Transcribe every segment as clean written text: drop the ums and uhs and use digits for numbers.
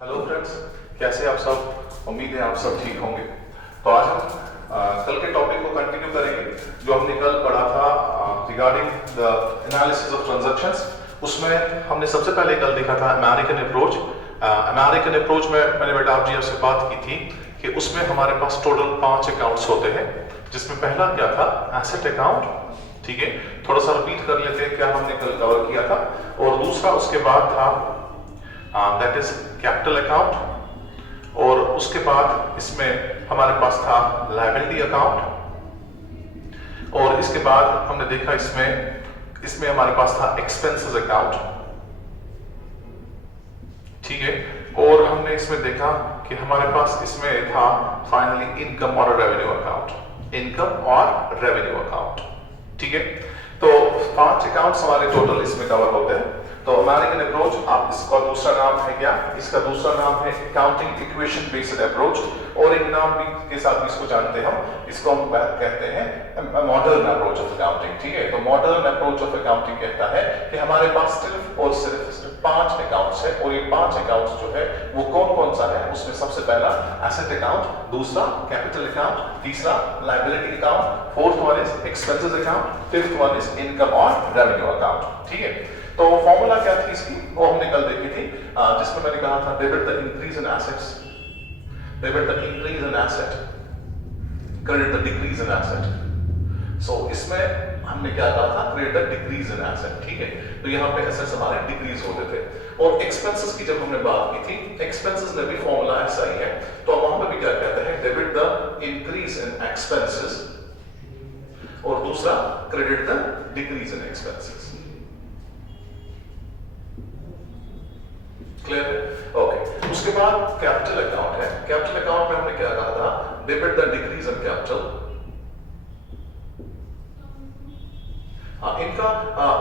Hello friends, कैसे आप सब। उम्मीद है आप सब ठीक होंगे। तो आज हम कल के टॉपिक को कंटिन्यू करेंगे जो हमने कल पढ़ा था regarding the analysis of transactions. उसमें हमने सबसे पहले कल देखा था अमेरिकन अप्रोच। अमेरिकन अप्रोच में मैंने बेटा आप जी आपसे बात की थी कि उसमें हमारे पास टोटल 5 अकाउंट्स होते हैं, जिसमें पहला क्या था, एसेट अकाउंट। ठीक है, थोड़ा सा रिपीट कर लेते हैं क्या हमने कल कवर किया था। और दूसरा उसके बाद था दैट इज कैपिटल अकाउंट, और उसके बाद इसमें हमारे पास था लायबिलिटी अकाउंट, और इसके बाद हमने देखा इसमें हमारे पास था एक्सपेंसेस अकाउंट। ठीक है, और हमने इसमें देखा कि हमारे पास इसमें था फाइनली इनकम और रेवेन्यू अकाउंट, इनकम और रेवेन्यू अकाउंट। ठीक है, तो 5 अकाउंट्स हमारे टोटल इसमें कवर होते हैं। तो अमेरिकन अप्रोच, आप इसका दूसरा नाम है क्या, इसका दूसरा नाम है अकाउंटिंग इक्वेशन बेस्ड अप्रोच, और एक नाम भी के साथ भी इसको जानते हैं हम, इसको हम कहते हैं मॉडर्न अप्रोच ऑफ अकाउंटिंग। ठीक है, तो मॉडर्न अप्रोच ऑफ अकाउंटिंग कहता है कि हमारे पास सिर्फ और सिर्फ 5 अकाउंट्स है, और ये 5 अकाउंट्स जो है वो कौन कौन सा है। उसमें सबसे पहला एसेट अकाउंट, दूसरा कैपिटल अकाउंट, तीसरा liability account, fourth one is expenses account, fifth one is income और रेवेन्यू अकाउंट। ठीक है, तो फॉर्मूला क्या थी इसकी, वो हमने कल देखी थी, जिसमें मैंने कहा था debit the increase in assets, debit the increase in asset, credit the decrease in asset. So इसमें हमने क्या कहा था, credit the decrease in asset. ठीक है, तो यहाँ पे एसेट्स हमारे डिक्रीज होते थे। और एक्सपेंसेस की जब हमने बात की थी, एक्सपेंसेस में भी फॉर्मूला ऐसा ही है, तो वहां पे भी क्या कहते हैं, debit the increase in expenses, और दूसरा credit the decrease in expenses. Clear? Okay, उसके बाद कैपिटल अकाउंट है। कैपिटल अकाउंट में हमने क्या कहा था, debit the decrease in capital. इनका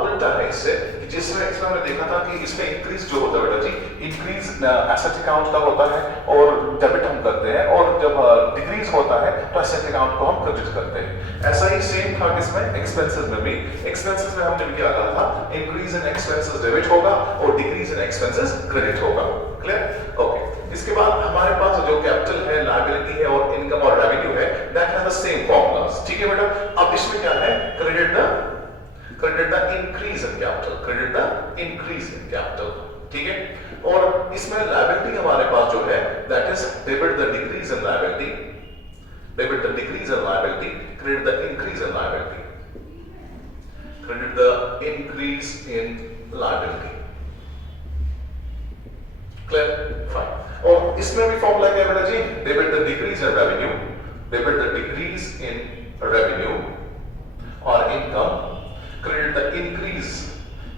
उल्टा है इससे, जिसमें हमने देखा था कि इसमें इंक्रीज जो होता है बेटा जी, इंक्रीज एसेट अकाउंट का होता है और डेबिट हम करते हैं, और जब डिक्रीज होता है तो एसेट अकाउंट को हम क्रेडिट करते हैं। ऐसा ही सेम था किसमें, एक्सपेंसेस में भी। एक्सपेंसेस में हमने क्या कहा था, इंक्रीज इन एक्सपेंसेस डेबिट होगा और डिक्रीज इन एक्सपेंसेस क्रेडिट होगा। क्लियर? ओके, इसके बाद हमारे पास जो कैपिटल है, लायबिलिटी है और इनकम और रेवेन्यू है, that have the same formulas. ठीक है बेटा, अब इसमें क्या है, credit the increase in capital, credit the increase in capital। ठीक है, और इसमें लायबिलिटी हमारे पास जो है, that is debit the decrease in liability, debit the decrease in liability, credit the increase in liability, credit the increase in liability। Clear? Fine। और इसमें भी फॉर्मूला क्या है बेटा जी, debit the decrease in revenue, debit the decrease in revenue or income, credit the increase,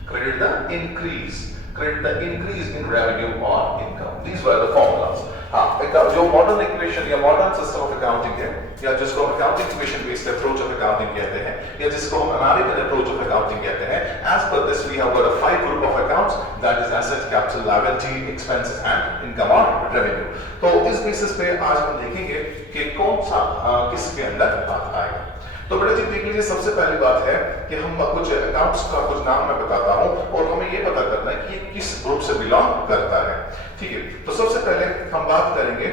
credit the increase, credit the increase in revenue or income। These were the formulas। हाँ, जो modern equation या modern system of accounting है, या जिसको हम accounting equation based approach of accounting कहते हैं, या जिसको हम अमेरिकन अप्रोच ऑफ अकाउंटिंग कहते हैं, as per this we have got a 5 group of accounts, that is asset, capital, liability, expenses and income or revenue। तो इस बेसिस पे आज हम देखेंगे कि कौन सा किसके अंदर आएगा। तो बेटा जी देख लीजिए, सबसे पहली बात है कि हम कुछ अकाउंट्स का कुछ नाम मैं बताता हूं, और हमें ये पता करना है कि ये किस ग्रुप से बिलोंग करता है। ठीक है, तो सबसे पहले हम बात करेंगे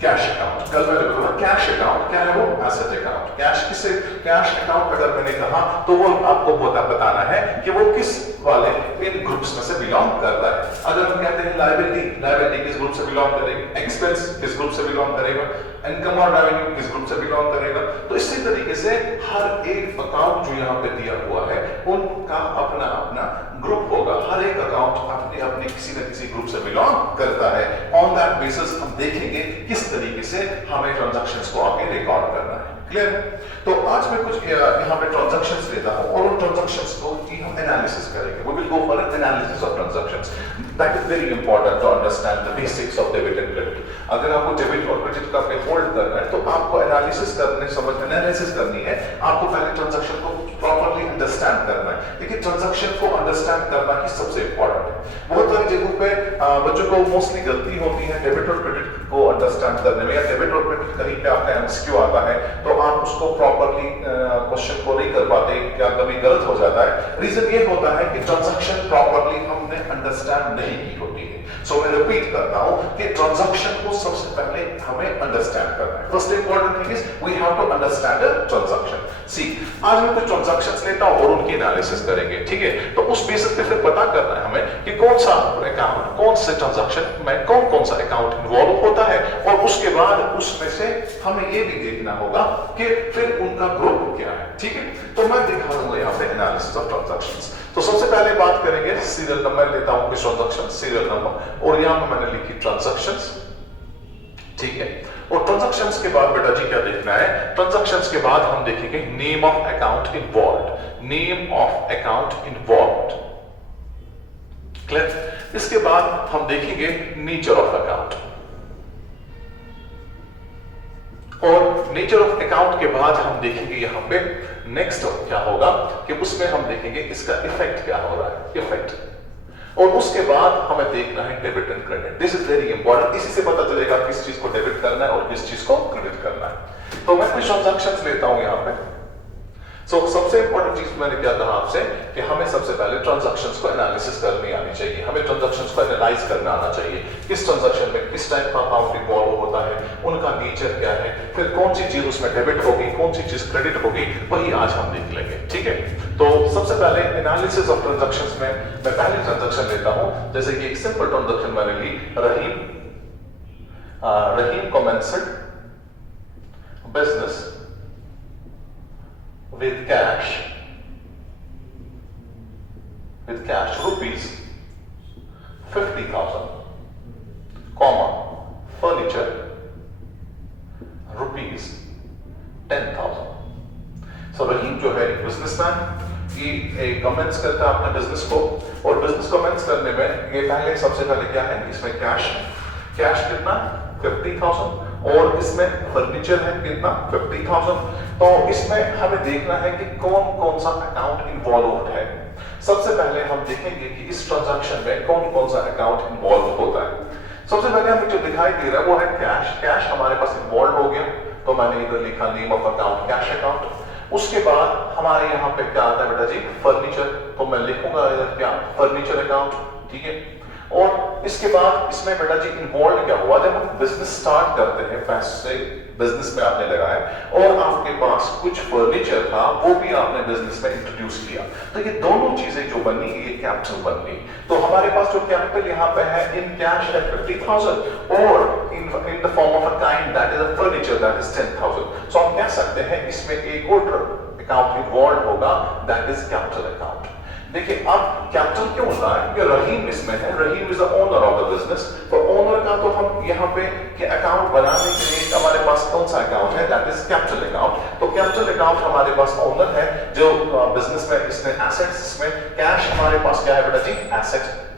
कैश अकाउंट। कल मैंने बोला कैश अकाउंट क्या है, वो एसेट अकाउंट। कैश किसे, कैश अकाउंट अगर मैंने कहा तो वो आपको बताना है कि वो किस वाले इन ग्रुप्स में से बिलोंग करता है। अगर हम कहते हैं लायबिलिटी, लायबिलिटी किस ग्रुप से बिलोंग करेगी, एक्सपेंस किस ग्रुप से बिलोंग करेगा, इनकम और रेवेन्यू किस ग्रुप से बिलोंग करेगा। तो इसी तरीके से हर एक अकाउंट जो यहाँ पे दिया हुआ है उनका अपना अपना ग्रुप होगा। हर एक अकाउंट अपने अपने किसी न किसी ग्रुप से बिलोंग करता है। ऑन दैट बेसिस हम देखेंगे किस तरीके से हमें ट्रांजैक्शंस को आगे रिकॉर्ड करना है। क्लियर? तो आज मैं कुछ यहाँ पे ट्रांजैक्शंस लेता हूँ, और उन ट्रांजैक्शंस को हम एनालिसिस करेंगे। We will go for an analysis of transactions. That is very important to understand the basics of debit and credit। अगर आपको डेबिट और क्रेडिट का होल्ड करना है तो आपको एनालिसिस करनी है। आपको पहले ट्रांजैक्शन को प्रॉपर्ली अंडरस्टैंड करना है। देखिए, ट्रांजैक्शन को अंडरस्टैंड करना ही सबसे इंपॉर्टेंट है। बहुत सारी जगहों पे बच्चों को मोस्टली गलती होती है डेबिट और क्रेडिट को अंडरस्टैंड करने में, या डेबिट और क्रेडिट कहीं पे आपका एमसीक्यू आता है तो आप उसको प्रॉपर्ली क्वेश्चन को नहीं कर पाते, क्या कभी गलत हो जाता है। रीजन ये होता है कि ट्रांजैक्शन प्रॉपर्ली हमने अंडरस्टैंड नहीं की होती है। सो मैं रिपीट करता हूं कि ट्रांजैक्शन को सबसे पहले हमें अंडरस्टैंड करना है। First important thing is we have to understand a transaction. See आज मैं कुछ ट्रांजैक्शंस लेता हूं और उनकी एनालिसिस करेंगे, ठीक है। तो उस बेसिस पे फिर पता करना है हमें कि कौन सा अकाउंट, कौन से ट्रांजैक्शन में कौन सा अकाउंट इन्वॉल्व होता है, और उसके बाद उसमें से हमें ये भी देखना होगा कि फिर उनका ग्रुप क्या है, ठीक है। तो मैं दिखा दूंगा यहाँ पे एनालिसिस ऑफ ट्रांजैक्शंस। तो सबसे पहले बात करेंगे सीरियल नंबर, लेता हूं कुछ ट्रांजैक्शन सीरियल नंबर, और यहां पर मैंने लिखी ट्रांजैक्शंस, ठीक है। और ट्रांजैक्शंस के बाद बेटा जी क्या देखना है, ट्रांजैक्शंस के बाद हम देखेंगे name of account involved, name of account involved, clear. इसके बाद हम देखेंगे नेचर ऑफ अकाउंट, और नेचर ऑफ अकाउंट के बाद हम देखेंगे यहां पे नेक्स्ट क्या होगा कि उसमें हम देखेंगे इसका इफेक्ट क्या हो रहा है, इफेक्ट। और उसके बाद हमें देखना है debit and credit. This is very important, इसी से पता चलेगा किस चीज को डेबिट करना है और किस चीज को क्रेडिट करना है। तो मैं कुछ ट्रांजैक्शंस लेता हूं यहां पे। सबसे इंपॉर्टेंट चीज मैंने क्या कहा आपसे कि हमें सबसे पहले ट्रांजैक्शंस को एनालिसिस करनी आनी चाहिए, हमें ट्रांजैक्शंस को एनालाइज करना आना चाहिए। किस ट्रांजैक्शन में किस टाइप का अकाउंट इन्वॉल्व होता है, उनका नेचर क्या है, फिर कौन सी चीज उसमें डेबिट होगी, कौन सी चीज क्रेडिट होगी, वही आज हम देख लेंगे, ठीक है। तो सबसे पहले एनालिसिस ऑफ ट्रांजैक्शंस में मैं पहली ट्रांजैक्शन लेता हूं, जैसे कि एक सिंपल ट्रांजैक्शन मैंने ली, Rahim commenced business with cash rupees 50,000, comma furniture rupees 10,000। So Rahim जो है एक बिजनेसमैन, ये कमेंस करता है अपने बिजनेस को, और बिजनेस कमेंस करने में ये पहले सबसे पहले क्या है, इसमें कैश कितना 50,000, और इसमें फर्नीचर है कितना 50,000। तो इसमें हमें देखना है कि कौन कौन सा अकाउंट इन्वॉल्व है। सबसे पहले हम देखेंगे कि इस ट्रांजैक्शन में कौन कौन सा अकाउंट इन्वॉल्व होता है। सबसे पहले हमें जो दिखाई दे रहा है वो है कैश। कैश हमारे पास इन्वॉल्व हो गया, तो मैंने इधर लिखा name of account cash account. उसके बाद हमारे यहाँ पे क्या आता है बेटा जी, फर्नीचर, तो मैं लिखूंगा इधर क्या, फर्नीचर अकाउंट, ठीक है। और इसके बाद इसमें बेटा जी इन्वॉल्व क्या हुआ, जब हम बिजनेस स्टार्ट करते हैं, पैसे बिजनेस में आपने लगाए और आपके पास कुछ फर्नीचर था, वो भी आपने बिजनेस में इंट्रोड्यूस किया, तो ये दोनों चीजें जो बनी ये कैपिटल बन गई। तो हमारे पास जो कैपिटल यहाँ पे है इन कैश है 50,000, और in the form of a kind that is a furniture that is 10,000। सो हम कह सकते हैं इसमें एक और अकाउंट इन्वॉल्व होगा, दैट इज कैपिटल अकाउंट। देखिए अब कैपिटल क्यों रहा है, कि रहीम इसमें है, Rahim is the owner of the business. तो ओनर का तो हम यहाँ पे कि अकाउंट बनाने के लिए हमारे पास कौन सा अकाउंट है, दैट इज कैपिटल अकाउंट। तो कैपिटल अकाउंट हमारे पास ओनर है जो बिजनेस में, इसमें एसेट्स, इसमें कैश हमारे पास क्या है बेटा जी, एसेट।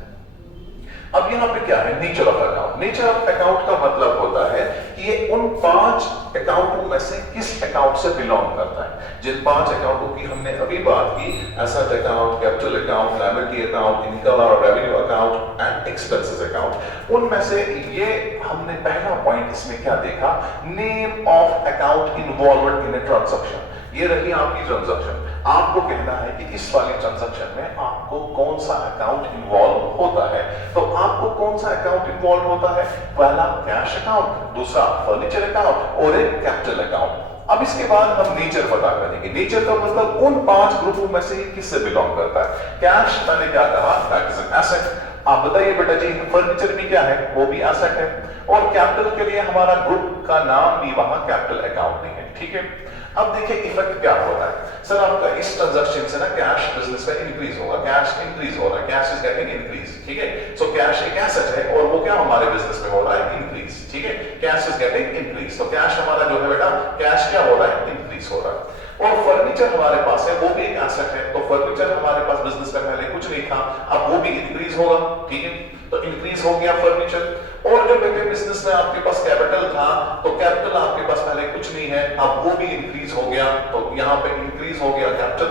अब यहाँ पे क्या है, nature of account. Nature of account का मतलब होता है कि ये उन 5 अकाउंटों में से किस अकाउंट से बिलोंग करता है। जिन 5 अकाउंटों की हमने अभी बात की, asset account, capital account, liability account, income और revenue account and expenses account, उनमें से ये हमने पहला पॉइंट इसमें क्या देखा, name of account involved in a transaction. ये रही आपकी ट्रांजैक्शन। आपको कहना है कि इस वाली ट्रांजैक्शन में आपको कौन सा अकाउंट इन्वॉल्व होता है। तो आपको कौन सा अकाउंट इन्वॉल्व होता है, पहला कैश अकाउंट, दूसरा फर्नीचर अकाउंट और एक कैपिटल अकाउंट। अब इसके बाद हम नेचर पता करेंगे। नेचर का मतलब उन 5 ग्रुपों में से किससे बिलोंग करता है। कैश मैंने क्या कहा, दैट इज एन एसेट। आप बताइए बेटा जी, फर्नीचर भी क्या है, वो भी एसेट है, और कैपिटल के लिए हमारा ग्रुप का नाम भी वहां कैपिटल अकाउंट नहीं है, ठीक है। अब देखिए इफेक्ट क्या होता है, सर आपका इस ट्रांजैक्शन से ना कैश बिजनेस में इंक्रीज होगा, कैश इंक्रीज हो रहा है, कैश इज गेटिंग इंक्रीज, ठीक है। सो कैश एक एसेट है और वो क्या हमारे बिजनेस में हो रहा है, इंक्रीज, ठीक है। कैश इज गेटिंग इंक्रीज, तो कैश हमारा जो है बेटा, कैश क्या हो रहा है, इंक्रीज हो रहा है। और फर्नीचर हमारे पास है, वो भी एक एसेट है, तो फर्नीचर हमारे पास बिजनेस में पहले कुछ नहीं था, अब वो भी इंक्रीज होगा, ठीक है। तो इंक्रीज हो गया फर्नीचर। और जब बेटे बिजनेस में आपके पास कैपिटल था, तो कैपिटल आपके पास पहले कुछ नहीं है, अब वो भी इंक्रीज हो गया, तो यहाँ पे इंक्रीज हो गया कैपिटल।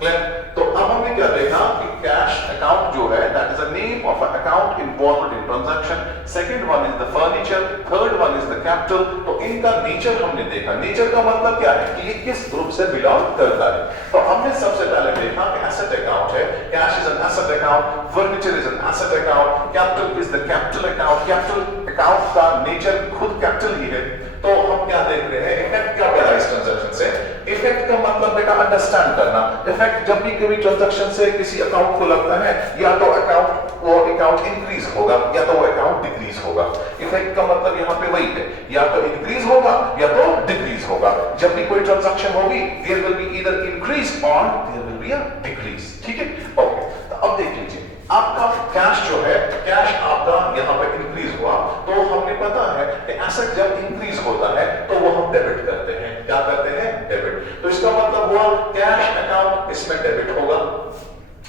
क्लियर? तो अब हमने क्या देखा कि कैश अकाउंट जो है that is a name of a account involved in transaction, second one is the furniture, third one is the capital. तो इनका नेचर हमने देखा। नेचर का मतलब क्या है कि ये किस ग्रुप से बिलोंग करता है। तो हमने सबसे पहले देखा कि एसेट अकाउंट है, cash is an asset account, furniture is an asset account, capital is the capital account. Capital account का नेचर खुद कैपिटल ही है। तो हम क्या देख रहे हैं, इफेक्ट क्या करा इस ट्रांजैक्शन से। इफेक्ट का मतलब बेटा अंडरस्टैंड करना। इफेक्ट जब भी कभी ट्रांजैक्शन से किसी अकाउंट को लगता है, या तो वो अकाउंट इंक्रीज होगा या तो वो अकाउंट डिक्रीज होगा। इफेक्ट का मतलब यहाँ पे वही है, या तो इंक्रीज होगा या तो डिक्रीज होगा। जब भी कोई ट्रांजैक्शन होगी there will be either increase और there will be a decrease. ठीक है, ओके। तो अब देख लीजिए आपका कैश जो है, कैश आपका यहाँ पे इंक्रीज हुआ, तो हमने पता है कि एसेट जब इंक्रीज होता है तो वो हम डेबिट करते हैं। क्या करते हैं? डेबिट। तो इसका मतलब हुआ कैश अकाउंट इसमें डेबिट होगा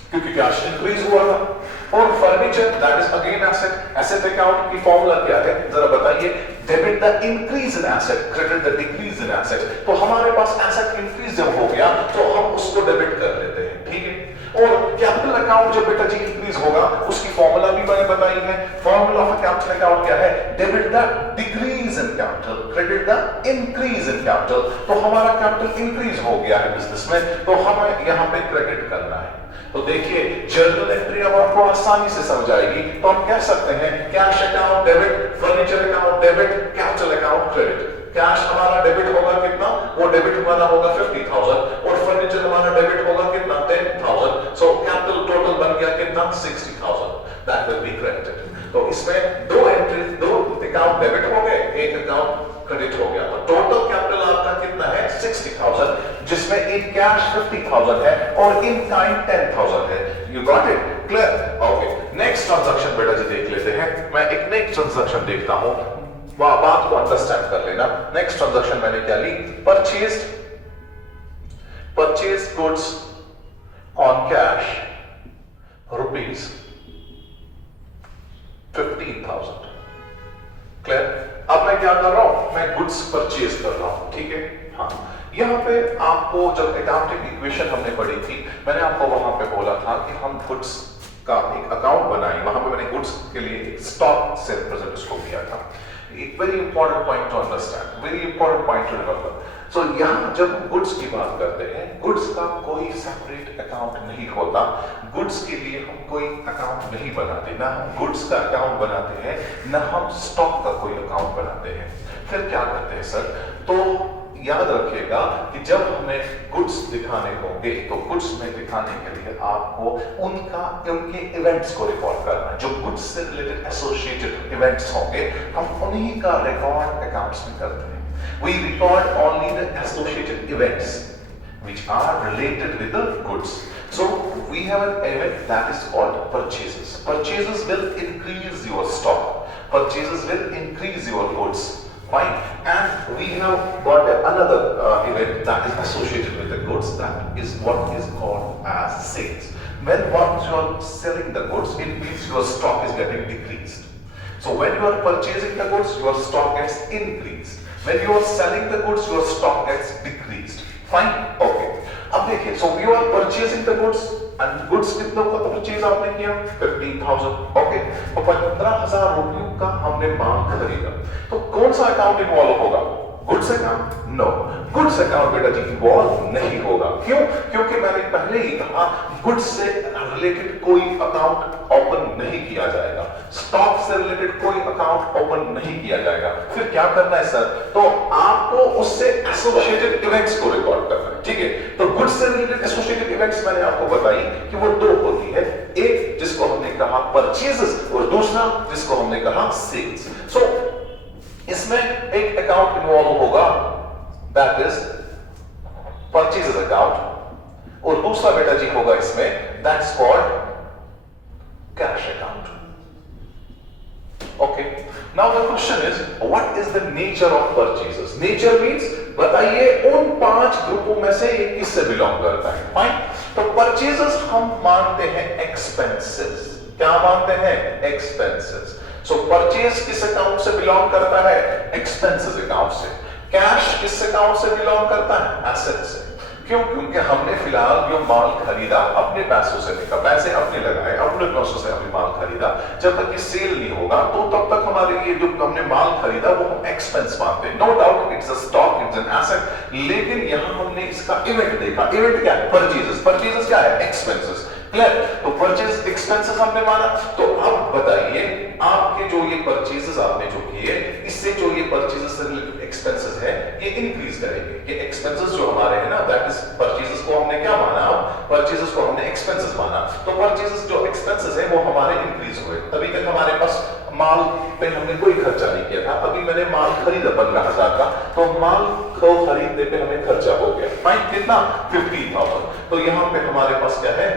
क्योंकि कैश इंक्रीज हुआ था। और furniture that is again asset. Asset account की फॉर्मूला क्या है जरा बताइए? Debit the increase in asset, credit the decrease in asset. तो हमारे पास एसेट इंक्रीज जब हो गया तो हम उसको डेबिट कर लेते हैं। ठीक है। और कैपिटल अकाउंट जब बेटा जी इंक्रीज होगा उसकी फॉर्मूला भी मैंने बताई है। फॉर्मूला ऑफ कैपिटल अकाउंट क्या है? Debit the decrease in capital, credit the increase in capital. तो हमारा कैपिटल इंक्रीज हो गया है बिजनेस में, तो हमें यहाँ पे क्रेडिट करना है। तो देखिए जर्नल एंट्री अब आपको आसानी से समझ आएगी। तो हम कह सकते हैं cash account debit, furniture account debit, capital account credit. Cash हमारा डेबिट होगा कितना? वो डेबिट हमारा होगा 50,000 और फर्नीचर हमारा डेबिट होगा कितना? 10,000। सो कैपिटल टोटल बन गया कितना? 60,000। That will be credited. तो इसमें दो एंट्री, दो अकाउंट डेबिट हो गए, एक अकाउंट क्रेडिट हो गया। तो टोटल कैपिटल आपका कितना है? 60,000, जिसमें इन कैश 50,000 है और इन काइंड 10,000 है। You got it? Clear? Okay. Next transaction बेटा जी देख लेते हैं। मैं एक नेक्स्ट ट्रांजैक्शन देखता हूं, बात को अंडरस्टैंड कर लेना। नेक्स्ट ट्रांजैक्शन मैंने क्या ली? Purchase goods on cash rupees 15,000। Clear? अब मैं क्या कर रहा हूं? मैं गुड्स परचेज कर रहा हूं। ठीक है। हाँ, यहाँ पे आपको जब अकाउंटिंग इक्वेशन हमने पढ़ी थी, मैंने आपको वहां पे बोला था कि हम गुड्स का एक अकाउंट बनाए। वहां पे मैंने गुड्स के लिए स्टॉक से रिप्रेजेंट उसको किया था। एक very important point to understand, very important point to remember. So यहाँ जब गुड्स की बात करते हैं, गुड्स का कोई सेपरेट अकाउंट नहीं होता। गुड्स के लिए हम कोई अकाउंट नहीं बनाते, ना हम गुड्स का अकाउंट बनाते हैं, ना हम स्टॉक का कोई अकाउंट बनाते हैं। फिर क्या करते हैं सर? तो याद रखिएगा कि जब हमें गुड्स दिखाने होंगे तो गुड्स में दिखाने के लिए आपको उनके इवेंट्स को रिकॉर्ड करना है। जो गुड्स से रिलेटेड एसोसिएटेड इवेंट्स होंगे हम उन्हीं का रिकॉर्ड अकाउंट्स में करते हैं। We record only the associated events which are related with the goods. So we have an event that is called purchases. Purchases will increase your stock. Purchases will increase your goods. Fine. And we have got another event that is associated with the goods. That is what is called as sales. When once you are selling the goods, it means your stock is getting decreased. So when you are purchasing the goods, your stock gets increased. When you are selling the goods, your stock gets decreased. Fine? Okay. अब देखिए, so you are purchasing the goods and goods कितनों का purchase आपने किया? 15,000. Okay. तो 15,000 रुपयों का हमने माल खरीदा। तो कौन सा अकाउंट इन्वॉल्व होगा? Goods account? No, goods account बेटा जी इन्वॉल्व नहीं होगा। क्यों? क्योंकि मैंने पहले ही कहा गुड्स से रिलेटेड कोई अकाउंट ओपन नहीं किया जाएगा, स्टॉक से रिलेटेड कोई अकाउंट ओपन नहीं किया जाएगा। फिर क्या करना है सर? तो आपको उससे एसोसिएटेड इवेंट्स को रिकॉर्ड करना है। ठीक है। तो गुड्स से रिलेटेड एसोसिएटेड इवेंट्स मैंने आपको बताई कि वो दो होती है, एक जिसको हमने कहा परचेजेस और दूसरा जिसको हमने कहा सेल्स। सो इसमें एक अकाउंट इन्वॉल्व होगा दैट इज परचेजेस अकाउंट और दूसरा बेटा जी होगा इसमें that's called cash account. Okay. Now the question is what is the nature of purchases? Nature means बताइए उन 5 ग्रुपों में से एक किससे बिलोंग करता है? फाइन। तो परचेजेस हम मानते हैं एक्सपेंसेस। क्या मानते हैं? एक्सपेंसेस। सो परचेज किस अकाउंट से बिलोंग करता है? एक्सपेंसेस अकाउंट से। कैश किस अकाउंट से बिलोंग करता है? एसेट से। क्यों? क्योंकि हमने फिलहाल जो माल खरीदा अपने पैसों से लेकर, पैसे अपने लगाए, अपने पैसों से हमने माल खरीदा। जब तक ये सेल नहीं होगा तो तब तक हमारे ये जो हमने माल खरीदा वो हम एक्सपेंस मानते हैं। No doubt it's a stock, it's an asset, लेकिन यहां हमने इसका इवेंट देखा। इवेंट क्या है? परचेजेस। परचेजेस क्या है? एक्सपेंसेस। क्लियर? तो परचेज एक्सपेंसेस हमने माना। तो अब बताइए आपके जो ये परचेजेस आपने जो किए, इससे जो ये परचेजेस से रिलेटेड एक्सपेंसेस है ये इंक्रीज करेंगे। ये एक्सपेंसेस जो हमारे हैं ना, दैट इज परचेजेस को हमने क्या माना? परचेजेस को हमने एक्सपेंसेस माना। तो परचेजेस जो एक्सपेंसेस है वो हमारे इंक्रीज हुए। अभी तक हमारे पास माल पे हमने कोई खर्चा नहीं किया था। अभी मैंने माल खरीदा 15,000 का, तो माल को खरीदने पे हमें खर्चा हो गया। फाइन, कितना? 15,000। तो यहाँ पे हमारे पास क्या है?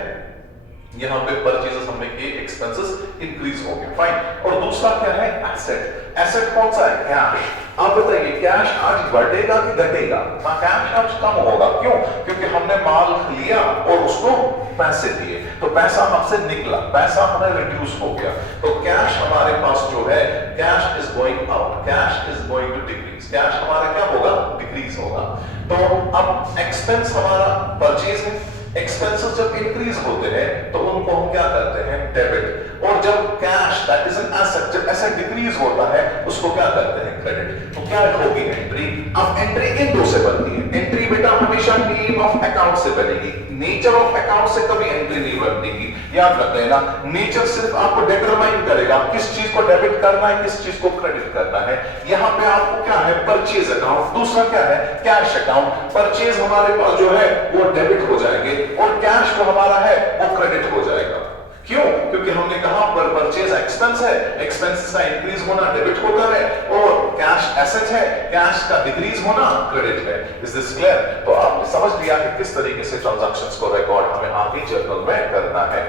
यहाँ पे परचेजेस हमने किए, एक्सपेंसेस इंक्रीज हो गए। फाइन। और दूसरा क्या है? एसेट। एसेट कौन सा है? कैश। आप बताइए कैश आज बढ़ेगा कि घटेगा? कैश आज कम होगा। क्यों? क्योंकि हमने माल लिया और उसको पैसे दिए, तो पैसा हमसे निकला, पैसा हमें रिड्यूस हो गया। तो कैश हमारे पास जो है, cash is going out, cash is going to decrease. Cash हमारा क्या होगा? डिक्रीज होगा। तो अब एक्सपेंस हमारा परचेज है। एक्सपेंसेस जब इंक्रीज होते हैं तो उनको हम क्या करते हैं? डेबिट। और जब cash that is an asset, जब एसेट डिक्रीज होता है उसको क्या करते हैं? क्रेडिट। तो क्या होगी? एंट्री। अब एंट्री इन दो से बनती है। एंट्री बेटा हमेशा नेम ऑफ अकाउंट से बनेगी, नेचर ऑफ अकाउंट से कभी एंट्री नहीं बनेगी। याद रख लेना, नेचर सिर्फ आपको डिटरमाइन करेगा किस चीज को डेबिट करना है, किस चीज को क्रेडिट करना है। यहां पे आपको क्या है? Purchase account. दूसरा क्या है? Cash account. परचेज हमारे पास जो है वो डेबिट हो जाएंगे और कैश जो हमारा है वो क्रेडिट हो जाएगा। क्यों? क्योंकि हमने कहा पर परचेज एक्सपेंस है, एक्सपेंस का इंक्रीज होना डेबिट होता है, और कैश एसेट है, कैश का डिक्रीज होना क्रेडिट है। Is this clear? तो आपने समझ लिया कि किस तरीके से ट्रांजैक्शंस को रिकॉर्ड हमें आगे जर्नल में करना है।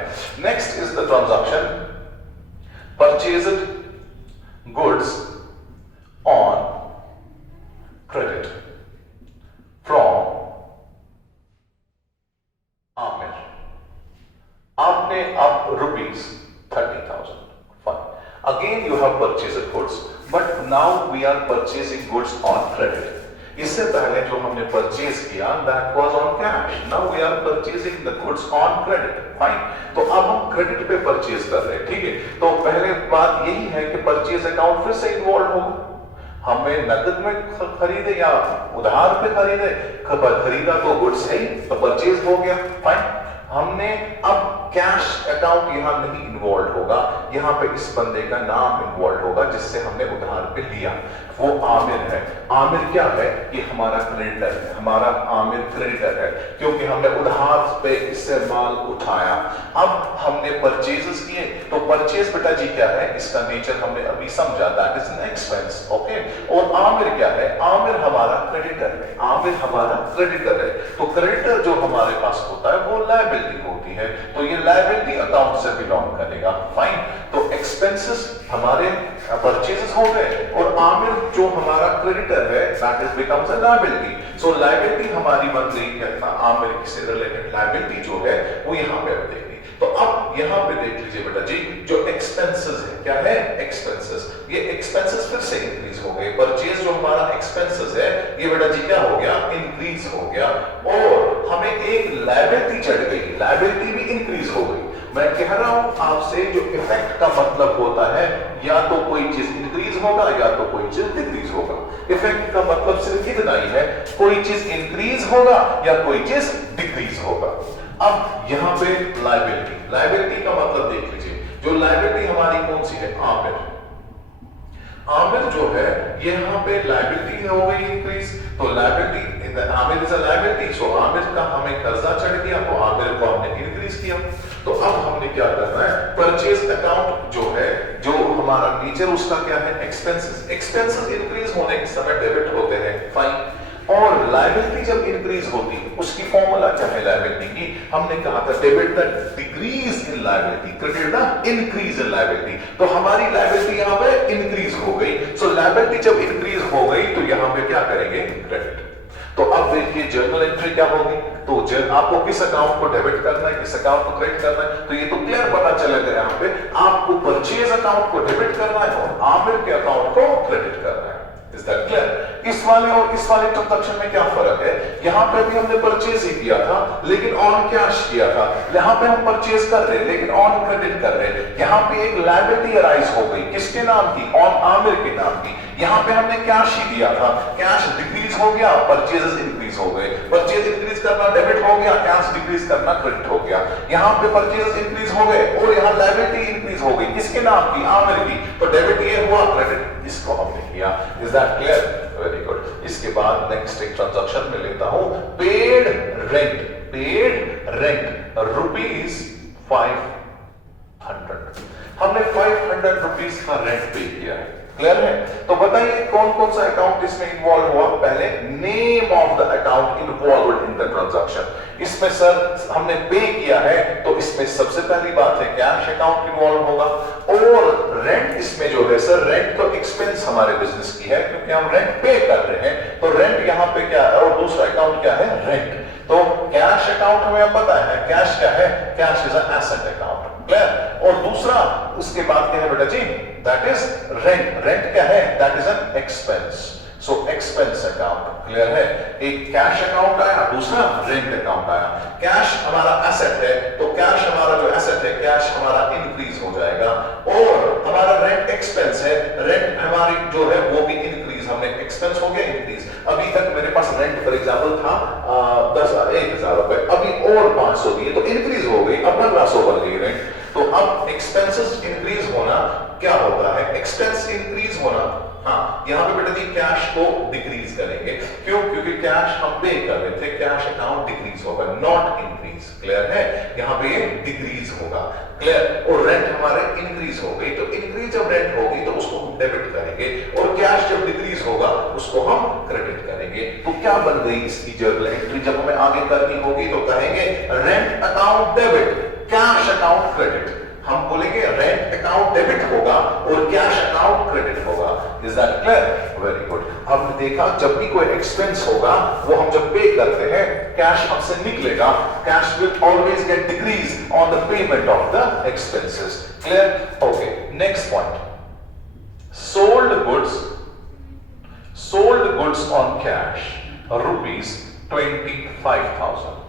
Next is the transaction purchased goods on credit from Aamir. आपने अब rupees 30,000। Fine. Again you have purchased goods, but now we are purchasing goods on credit. इससे पहले जो हमने परचेज किया that was on cash, now we are purchasing the goods on credit. Fine. तो अब हम क्रेडिट पे परचेज कर रहे हैं। ठीक है, तो पहले बात यही है कि परचेज अकाउंट फिर से इन्वॉल्व होगा। हमें नकद में खरीदे या उधार पे खरीदे, खरीदा तो गुड्स है, तो परचेज हो गया। फाइन। हमने अब कैश अकाउंट यहां नहीं इन्वॉल्व होगा, यहां पे इस बंदे का नाम इन्वॉल्व होगा जिससे हमने उधार पे लिया, वो आमिर है। आमिर क्या है? ये हमारा क्रेडिटर है, हमारा आमिर क्रेडिटर है, क्योंकि हमने उधार पे इससे माल उठाया। अब हमने परचेजेस किए, तो परचेज बेटा जी क्या है? इसका नेचर हमने अभी समझा, that is an expense. Okay. और आमिर क्या है? आमिर हमारा क्रेडिटर है, आमिर हमारा क्रेडिटर है। तो क्रेडिटर जो हमारे पास होता है वो लायबिलिटी होती है, तो ये लायबिलिटी अकाउंट से बिलोंग करेगा। फाइन। तो एक्सपेंसेस हमारे परचेजेस हो गए, और आमिर जो हमारा क्रेडिटर है that is becomes a liability. So liability हमारी बन गई क्या? आमिर से रिलेटेड लायबिलिटी जो है वो यहां पे देखेंगे। तो अब यहां पे देख लीजिए बेटा जी, जो एक्सपेंसेस है क्या है? एक्सपेंसेस। ये एक्सपेंसेस फिर से इंक्रीज हो गए। परचेज जो हमारा एक्सपेंसेस है ये बेटा जी क्या हो गया? इंक्रीज हो गया। और हमें एक लायबिलिटी चढ़ गई, लायबिलिटी भी इंक्रीज हो गई। मैं कह रहा हूं आपसे, जो इफेक्ट का मतलब होता है या तो कोई चीज इंक्रीज होगा या तो कोई चीज डिक्रीज होगा। इफेक्ट का मतलब सिर्फ इतना ही है, कोई चीज इंक्रीज होगा या कोई चीज डिक्रीज होगा। अब यहां पे लायबिलिटी, लायबिलिटी का मतलब देख लीजिए, जो लायबिलिटी हमारी कौन सी है? आमिर। आमिर जो है यहां पे लायबिलिटी हो गई इंक्रीज, तो liability Aamir is a liability, so Aamir का हमें कर्जा चढ़ गया, तो आमिर को हमने इंक्रीज किया। तो अब हमने क्या करना है? परचेज अकाउंट जो है, जो हमारा नेचर उसका क्या है? एक्सपेंसेस। एक्सपेंसेस इंक्रीज होने के समय डेबिट होते हैं। फाइन। और लायबिलिटी जब इंक्रीज होती है उसकी फॉर्मूला क्या है लायबिलिटी की? हमने कहा था debit the decrease in liability, credit the increase in liability. तो हमारी लायबिलिटी यहां पे इंक्रीज हो गई। सो लायबिलिटी जब इंक्रीज हो गई तो यहां पे क्या करेंगे? क्रेडिट। तो अब देखिए जर्नल एंट्री क्या होगी? तो आपको किस अकाउंट को डेबिट करना है, किस अकाउंट को क्रेडिट करना है, तो ये तो क्लियर पता चलेगा। यहाँ पे आपको परचेज अकाउंट को डेबिट करना है और आमिर के अकाउंट को क्रेडिट करना है। Is that clear? इस वाले और इस वाले ट्रांजैक्शन में क्या फर्क है? यहां पे भी हमने परचेज ही किया था लेकिन ऑन कैश किया था, यहां पे हम परचेज कर रहे हैं लेकिन ऑन क्रेडिट कर रहे हैं। यहां पे एक लायबिलिटी अराइज हो गई, किसके नाम की? ऑन आमिर के नाम की। यहां पे हमने कैश ही दिया था, कैश डिक्रीज हो गया, परचेजेस इंक्रीज हो गए। परचेज इंक्रीज करना डेबिट हो गया, कैश डिक्रीज करना क्रेडिट हो गया। यहां पे परचेज इंक्रीज हो गए और यहां लायबिलिटी इंक्रीज हो गई, किसके नाम की? आमिर की। तो डेबिट ये हुआ, क्रेडिट इसको हमने किया। Is that clear? Very good. इसके बाद नेक्स्ट एक ट्रांजैक्शन में लेता हूं, पेड रेंट। Paid rent ₹500। हमने 500 रुपीज का रेंट पे किया है। क्लियर है? तो बताइए कौन कौन सा अकाउंट इसमें इन्वॉल्व हुआ? पहले name of the account involved in the transaction. इसमें सर हमने पे किया है तो इसमें सबसे पहली बात है कैश अकाउंट इन्वॉल्व होगा। और रेंट इसमें जो है सर, रेंट तो एक्सपेंस हमारे बिजनेस की है क्योंकि हम रेंट पे कर रहे हैं, तो रेंट यहां पे क्या है? और दूसरा अकाउंट क्या है? रेंट। तो कैश अकाउंट हमें पता है कैश क्या है? Cash is an asset account. Clear? और दूसरा उसके बाद क्या है बेटा जी? That is rent. रेंट क्या है? That is an expense. So expense account. Clear है? एक कैश अकाउंट आया, दूसरा रेंट अकाउंट आया। कैश हमारा एसेट है तो कैश हमारा जो एसेट है, कैश हमारा इंक्रीज हो जाएगा। और हमारा रेंट एक्सपेंस है, रेंट हमारी जो है वो भी इंक्रीज, हमने एक्सपेंस हो गया इंक्रीज। अभी तक मेरे पास रेंट फॉर एग्जांपल था 10,000 रुपए, अभी और 500 दिए तो इंक्रीज हो गई, अब 1500 बन गई रेंट। तो अब एक्सपेंसेस इंक्रीज होना क्या होता है? एक्सपेंस इंक्रीज होना। हाँ, यहां पे बेटा जी कैश को डिक्रीज करेंगे। क्यों? क्योंकि कैश हम पे कर रहे थे, कैश अकाउंट डिक्रीज होगा, नॉट इंक्रीज। क्लियर है? यहां पे ये डिक्रीज होगा। क्लियर? और रेंट हमारे इंक्रीज हो गई, तो इंक्रीज जब रेंट होगी तो उसको हम डेबिट करेंगे, और कैश जब डिक्रीज होगा उसको हम क्रेडिट करेंगे। तो क्या बन गई इसकी जर्नल एंट्री? जब हमें आगे करनी होगी तो कहेंगे rent account debit, cash account credit. हम बोलेंगे रेंट अकाउंट डेबिट होगा और कैश अकाउंट क्रेडिट होगा। Is that clear? Very good. हमने देखा जब भी कोई एक्सपेंस होगा वो हम जब पे करते हैं, कैश हमसे निकलेगा, cash will always get decrease on the payment of the expenses. Clear? Okay, next point, sold goods on cash ₹25,000।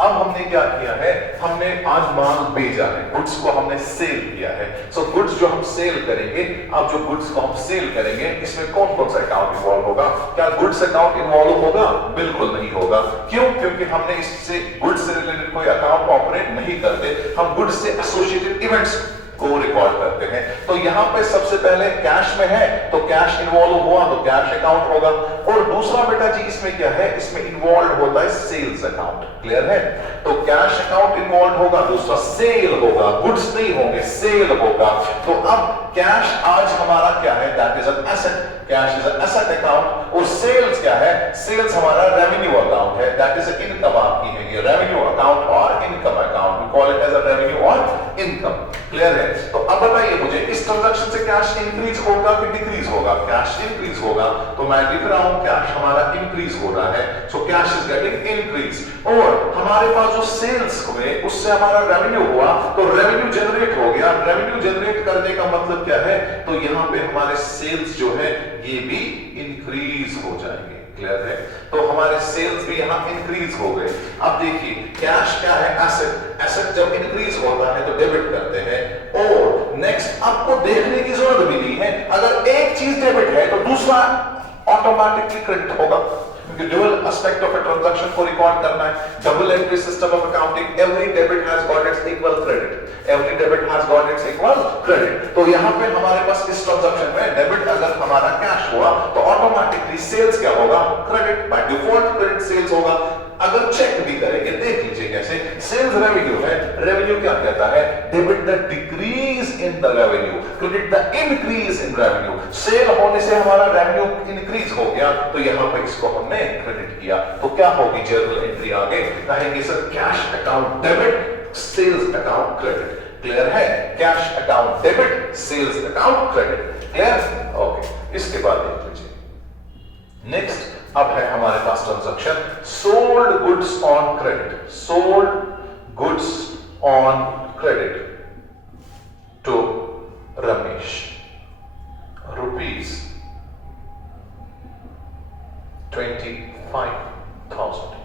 अब हमने क्या किया है? हमने आज माल भेजा है, गुड्स को हमने सेल किया है। सो गुड्स जो हम सेल करेंगे, अब जो गुड्स को हम सेल करेंगे इसमें कौन कौन सा अकाउंट इन्वॉल्व होगा? क्या गुड्स अकाउंट इन्वॉल्व होगा? बिल्कुल नहीं होगा। क्यों? क्योंकि हमने इससे गुड्स से रिलेटेड कोई अकाउंट ऑपरेट नहीं करते, हम गुड्स से एसोसिएटेड इवेंट्स को रिकॉर्ड करते हैं। तो यहां पे सबसे पहले कैश में है तो कैश इन्वॉल्व हुआ तो कैश अकाउंट होगा। और दूसरा बेटा जी इसमें क्या है? इसमें इन्वॉल्व होता है सेल्स अकाउंट। क्लियर है? तो कैश अकाउंट इन्वॉल्व होगा, दूसरा सेल होगा, गुड्स नहीं होंगे, सेल होगा। तो अब कैश आज हमारा क्या है? That is an asset, cash is an asset account. और सेल्स क्या है? सेल्स हमारा रेवेन्यू अकाउंट है, दैट इज इनकम आपकी है, ये रेवेन्यू अकाउंट और income account, we call it as a revenue और इनकम। क्लियर है? तो अब बताइए मुझे इस ट्रांजैक्शन से कैश इंक्रीज होगा कि डिक्रीज होगा? कैश इंक्रीज होगा, तो मैं लिख रहा हूं कैश हमारा इंक्रीज हो रहा है, so cash is getting increase. और हमारे पास जो सेल्स हुए उससे हमारा रेवेन्यू हुआ, तो रेवेन्यू जनरेट हो गया। रेवेन्यू जनरेट करने का मतलब क्या है? तो यहां पे हमारे सेल्स जो है ये भी इंक्रीज हो जाएंगे। क्लियर है? तो हमारे सेल्स भी यहां इंक्रीज हो गए। अब देखिए कैश क्या है? एसेट। एसेट जब इंक्रीज होता है तो डेबिट करते हैं। और नेक्स्ट आपको देखने की जरूरत भी नहीं है, अगर एक चीज डेबिट है तो दूसरा ऑटोमेटिकली क्रेडिट होगा, क्योंकि dual aspect of a transaction को रिकॉर्ड करना है। Double entry system of accounting, every debit has got its equal credit, every debit has got its equal credit. तो यहां पे हमारे पास इस ट्रांजैक्शन में डेबिट अगर हमारा कैश हुआ तो ऑटोमेटिकली सेल्स क्या होगा? Credit. By default credit sales होगा। अगर चेक भी करेंगे, देख लीजिए कैसे, सेल्स रेवेन्यू है, रेवेन्यू क्या कहता है? Debit the decrease in the revenue, credit the increase in revenue. Sale होने से हमारा रेवेन्यू इंक्रीज हो गया तो यहां पे इसको हमने क्रेडिट किया। तो क्या होगी जर्नल एंट्री? आगे कहेंगे sir cash account debit, sales account credit. Clear है? Cash account debit, sales account credit. Clear? Okay, इसके बाद देख लीजिए नेक्स्ट। अब है हमारे पास transaction sold goods on credit. Sold goods on credit to Ramesh, 25,000।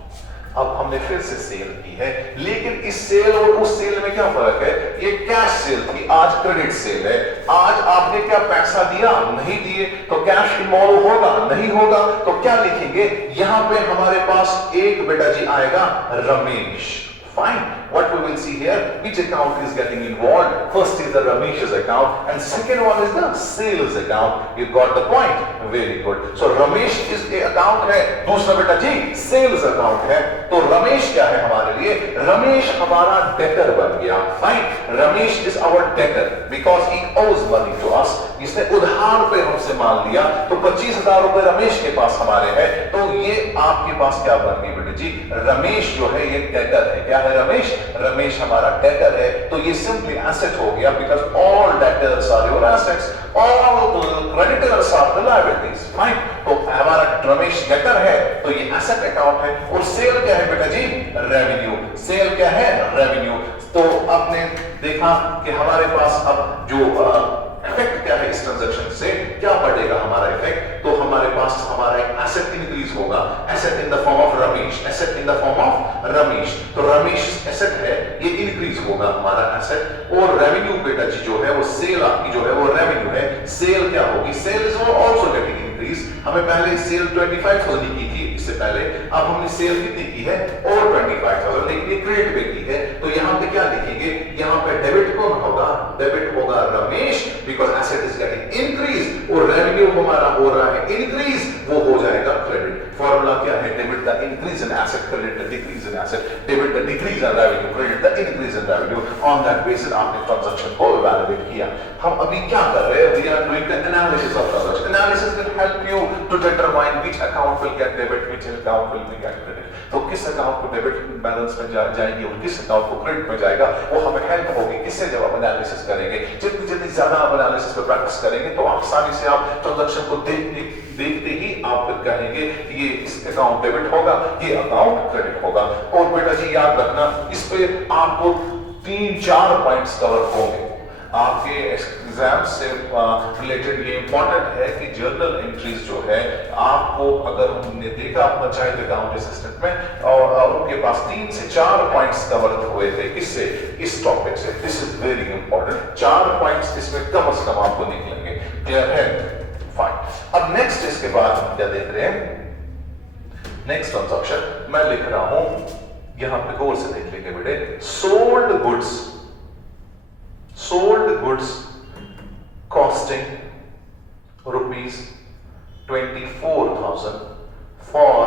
अब हमने फिर से सेल की है, लेकिन इस सेल और उस सेल में क्या फर्क है? ये कैश सेल थी, आज क्रेडिट सेल है। आज आपने क्या पैसा दिया? नहीं दिए, तो कैश इन्वॉल्व होगा? नहीं होगा। तो क्या लिखेंगे यहां पे? हमारे पास एक बेटा जी आएगा Ramesh. Fine. What we will see here, which account is getting involved? First is the Ramesh's account, and second one is the sales account. You got the point? Very good. So Ramesh is a account है, दूसरा बेटा जी sales account है। तो रमेश क्या है हमारे लिए? रमेश हमारा debtor बन गया। Fine. Ramesh is our debtor because he owes money to us. इसने उधार पे हमसे माल लिया, तो 25,000 रुपए रमेश के पास हमारे हैं। तो ये आपके पास क्या बन गई बेटे जी? रमेश जो है ये डेटर है। क्या है रमेश? रमेश हमारा डेटर है। तो ये सिंपली एसेट हो गया, because all debtors are your assets, all creditors are the liabilities. Fine. तो हमारा रमेश डेटर है, तो ये एसेट अकाउंट है। और सेल क्या है बेटा जी? रेवेन्यू। सेल क्या है? रेवेन्यू। तो आपने देखा कि हमारे पास अब जो इफेक्ट क्या है इस ट्रांजैक्शन से? क्या बढ़ेगा हमारा इफेक्ट? तो हमारे पास हमारा एक एसेट इंक्रीज होगा, asset in the form of Ramesh, asset in the form of Ramesh. तो रमेश एसेट है, ये इंक्रीज होगा हमारा एसेट। और रेवेन्यू बेटा जी जो है वो सेल आपकी जो है वो रेवेन्यू है। सेल क्या होगी? Sale is also getting increase. हमें पहले सेल 25,000 की थी इससे पहले, अब हमने सेल कितनी की है? और 25,000, लेकिन ये क्रेडिट पे की है। तो यहाँ पे क्या लिखेंगे? यहाँ पे डेबिट कौन होगा? डेबिट होगा Ramesh, because asset is getting increase और रेवेन्यू हमारा हो रहा है इंक्रीज, वो हो जाएगा क्रेडिट। फॉर्मूला क्या है? Debit the increase in asset, credit the decrease in asset, debit the decrease in revenue, credit the increase in revenue. On that basis आपने ट्रांजैक्शन को इवैल्यूएट किया। हम अभी क्या कर रहे हैं? We are doing the analysis of transaction. Analysis will help you to determine which account will get debit, which account will be get credit. तो किस अकाउंट को डेबिट बैलेंस में जाएंगे और किस अकाउंट को क्रेडिट में जाएगा, वो हमें हेल्प होगी। किससे? जब आप एनालिसिस करेंगे। जितनी ज्यादा आप एनालिसिस पे प्रैक्टिस करेंगे तो आसानी से आप ट्रांजैक्शन को देखते ही आप फिर कहेंगे ये इस अकाउंट डेबिट होगा, ये अकाउंट क्रेडिट होगा। और बेटा जी याद रखना, इस पे आपको 3-4 पॉइंट्स कवर होंगे। आपके एग्जाम से रिलेटेड ये इंपॉर्टेंट है कि जर्नल एंट्रीज जो है आपको, अगर हमने देखा पंचायत अकाउंट असिस्टेंट में, और उनके पास 3 से 4 पॉइंट्स कवर हुए थे। किससे? इस टॉपिक से। This is very important. 4 points इसमें कम से कम आपको निकलेंगे। क्लियर है? फाइन। अब नेक्स्ट इसके बाद हम क्या देख रहे हैं? नेक्स्ट ट्रांजैक्शन मैं लिख रहा हूं, यहां पे गौर से देख लेंगे बेटे। Sold goods, sold goods costing rupees 24,000 for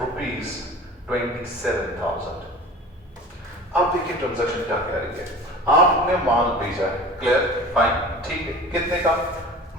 rupees 27,000। अब देखिए ट्रांजैक्शन क्या कह रही है। आपने माल भेजा है, क्लियर, फाइन, ठीक है। कितने का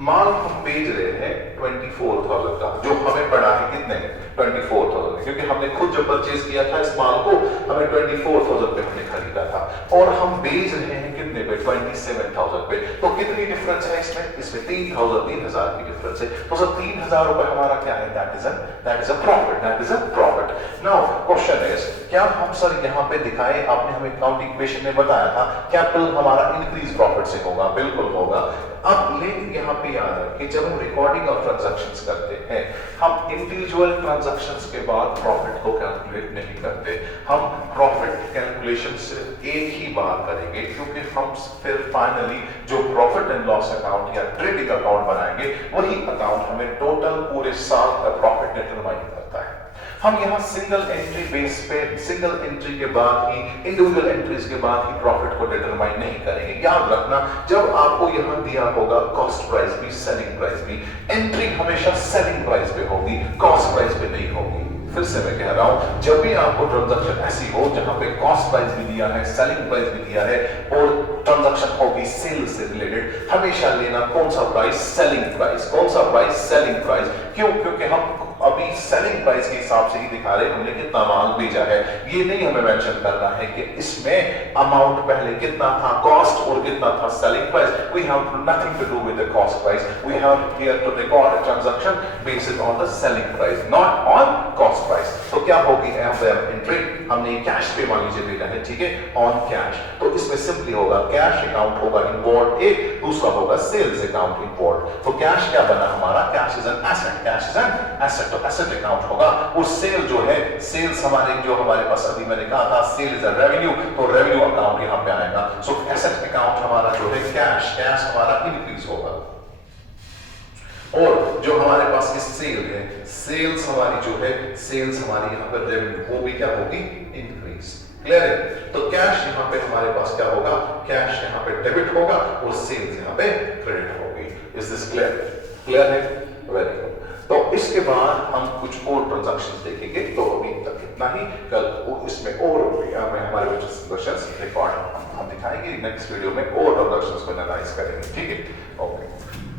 माल हम भेज रहे हैं? 24,000 का, जो हमें पड़ा है कितने? 24,000, क्योंकि हमने खुद जब परचेज किया था इस माल को, हमें 24,000 पे हमने खरीदा था, और हम बेच रहे हैं कितने पे? 27,000 पे। तो कितनी डिफरेंस है इसमें? इसमें 3,000 की डिफरेंस है। तो सर 3,000 रुपए हमारा क्या है? That is a profit, that is a profit. Now question is, क्या हम सर यहाँ पे दिखाए? आपने हमें अकाउंटिंग इक्वेशन में बताया था कैपिटल हमारा इंक्रीज प्रॉफिट से होगा, बिल्कुल होगा। अब लेकिन यहाँ पे याद रखिए, जब हम रिकॉर्डिंग ऑफ ट्रांजैक्शंस करते हैं, हम इंडिविजुअल ट्रांजैक्शंस के बाद प्रॉफिट को कैलकुलेट नहीं करते। हम प्रॉफिट कैलकुलेशन सिर्फ एक ही बार करेंगे, क्योंकि हम फिर फाइनली जो प्रॉफिट एंड लॉस अकाउंट या ट्रेडिंग अकाउंट बनाएंगे, वही अकाउंट हमें टोटल पूरे साल का प्रॉफिट डिटरमाइन करता है। हम यहाँ सिंगल एंट्री बेस पे, सिंगल एंट्री के बाद ही, इंडिविजुअल एंट्रीज के बाद ही प्रॉफिट को डिटरमाइन नहीं करेंगे। याद रखना, जब आपको यहाँ दिया होगा कॉस्ट प्राइस भी, सेलिंग प्राइस भी, एंट्री हमेशा सेलिंग प्राइस पे होगी, कॉस्ट प्राइस पे नहीं होगी। फिर से मैं कह रहा हूं, जब भी आपको ट्रांजैक्शन ऐसी हो जहां पे कॉस्ट प्राइस भी दिया है, सेलिंग प्राइस भी दिया है, और ट्रांजैक्शन होगी सेल से रिलेटेड, हमेशा लेना कौन सा प्राइस? Selling price. कौन सा प्राइस? Selling price. क्यों? क्योंकि हम अभी सेलिंग प्राइस के हिसाब से ही दिखा रहे हैं हमने कितना माल भेजा है। ये नहीं हमें मेंशन करना है कि इसमें अमाउंट पहले कितना था कॉस्ट और कितना था selling price. We have nothing to do with the cost price. We have here to record a transaction based on the selling price, not on cost cost price. तो क्या होगी यहाँ पे एंट्री, हमने कैश पे मान लीजिए लेना है, ठीक है, ऑन कैश। तो इसमें सिंपली होगा कैश अकाउंट होगा इन्वॉल्व एक, दूसरा होगा सेल्स अकाउंट इन्वॉल्व। तो कैश क्या बना हमारा, cash is an asset, cash is an asset, तो एसेट अकाउंट होगा। और सेल जो है, सेल्स हमारे जो हमारे पास अभी मैंने कहा था सेल इज अ रेवेन्यू, तो रेवेन्यू अकाउंट यहाँ पे आएगा। सो एसेट अकाउंट हमारा जो है कैश, कैश हमारा इंक्रीज होगा। और जो हमारे पास ये सेल है, सेल्स हमारी जो है, सेल्स हमारी यहाँ पर रेवेन्यू, वो भी क्या होगी, इंक्रीज। क्लियर है? तो कैश यहाँ पे हमारे पास क्या होगा, कैश यहाँ पे डेबिट होगा और सेल्स यहाँ पे क्रेडिट होगी। Is this clear? क्लियर है? Very good. तो इसके बाद हम कुछ और ट्रांजैक्शंस देखेंगे। तो अभी तक इतना ही, कल इसमें और हमारे ट्रांजैक्शंस रिकॉर्ड हम दिखाएंगे। नेक्स्ट वीडियो में और ट्रांजैक्शंस को एनालाइज करेंगे, ठीक है? ओके।